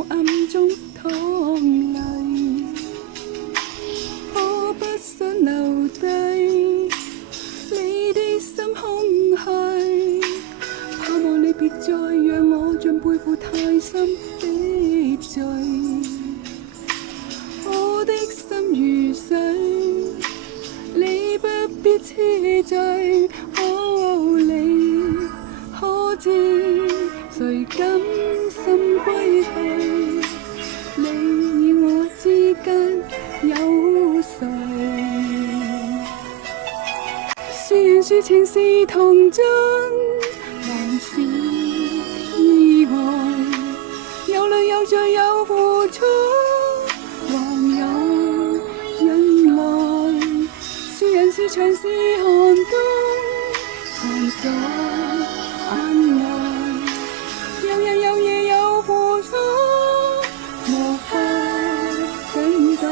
我暗中淌淚，我不想留低你的心空虛，盼望你別再讓我像背負太深的罪。我的心如水，你不必痴醉。哦，你可知誰甘心歸去？你與我之間有誰？是緣是情是童真，還是意外？有淚有罪有付出，還有忍耐。是人是牆是寒冬，藏在眼內。有日有夜有付出，無法等待。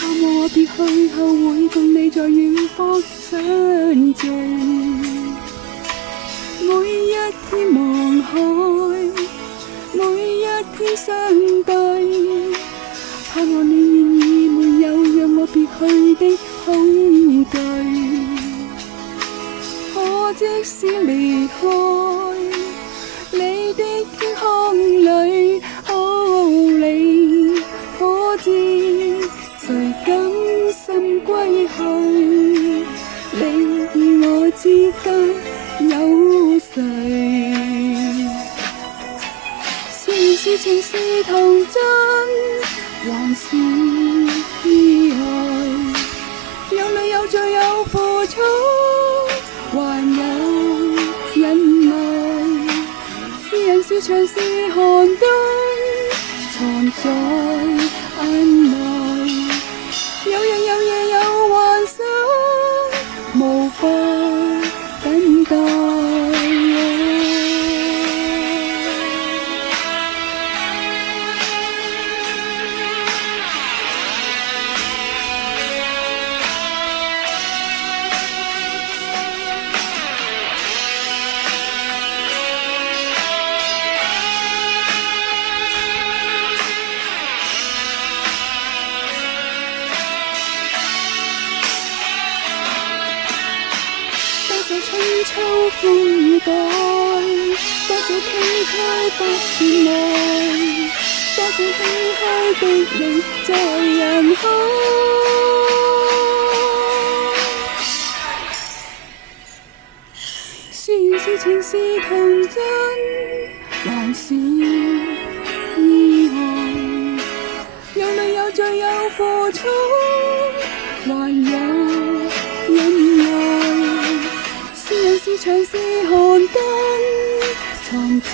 盼望我別去後會共你在遠方相聚，每一天望海，每一天相對，盼望你願意沒有讓我別去的恐懼。我即使離開你的天空裏，哦，你可知誰甘心歸去？你與我之間有誰？是緣是情是童真，還是意外？有淚有罪有付出，還有忍耐。是人是牆是寒冬，藏在眼內。有日有夜有幻想，無法等待。多少春秋風雨改，多少崎嶇不變來，多少唏噓的你在人海。是緣是情是童真，還是意外？有淚有罪有付出，還有忍耐。是牆是寒冬，藏在